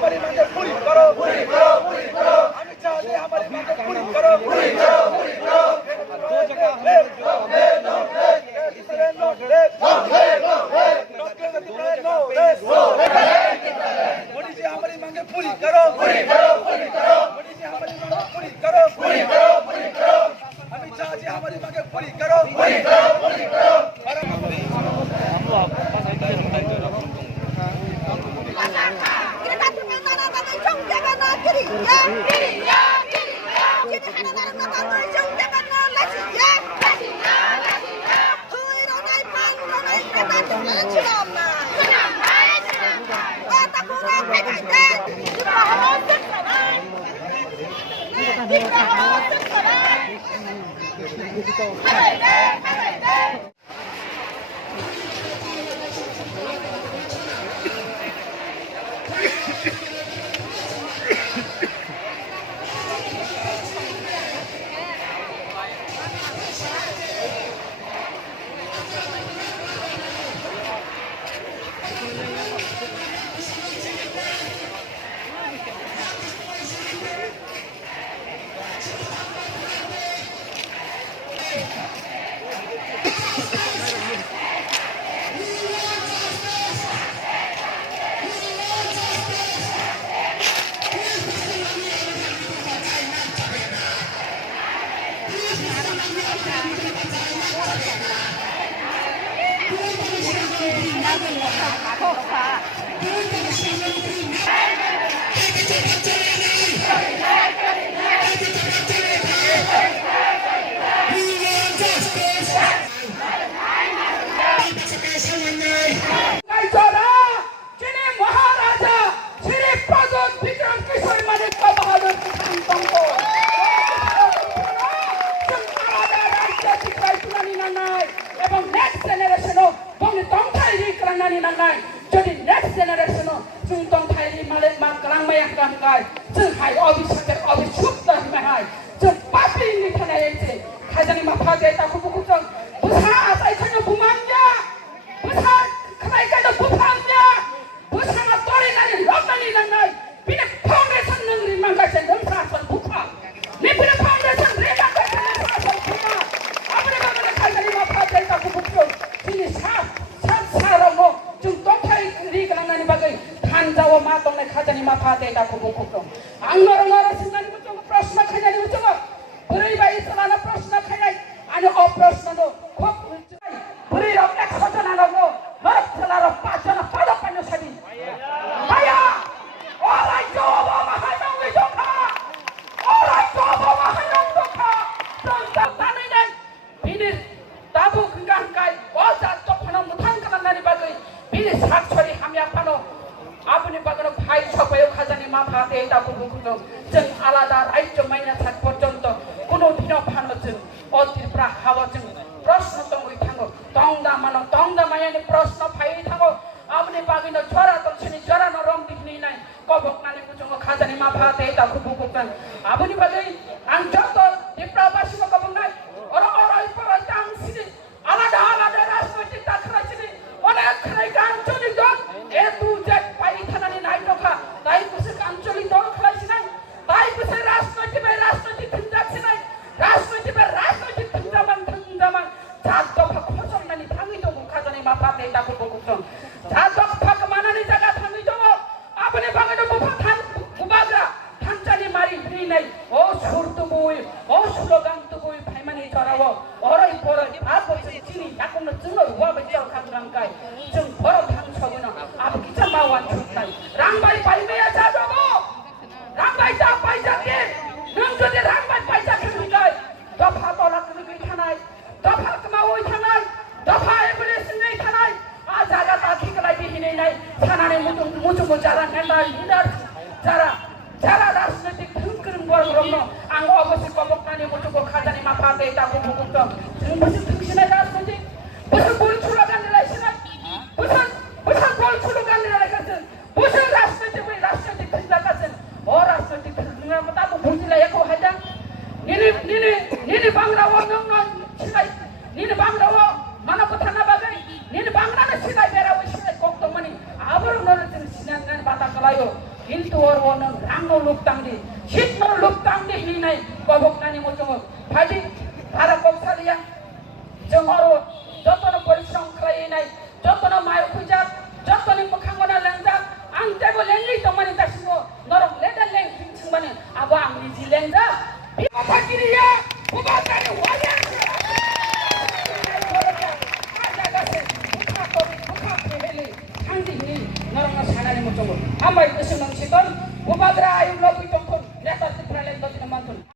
हमारी मांगे पूरी करो, अमित शाह जी हमारी मांगे पूरी करो। मोदी जी हमारी मांगे पूरी करो, मोदी जी हमारी मांगे पूरी करो, अमित शाह जी हमारी मांगे पूरी करो। কিন্তু ওরও는 রাঙ্গো লুপ당디 hitno luptangdi hinai কবকনানি মতম ফাটি ভারা কবসালিয়া জমরো যতন পরিশ্রম খালাইনাই যতন মায় খুঁজা যতন মোখাঙ্গনা লেংজা आं तेबो लेंगै तमानि दासिमो नरम लेदा लें थिंबानो आबो आंनि जि लेंजा बिमाथागिरिया हुबातानि वाया नरम सानानि मचंगो आमाय गोसो नंसिगोन हुबाग्रा आयुल बिथ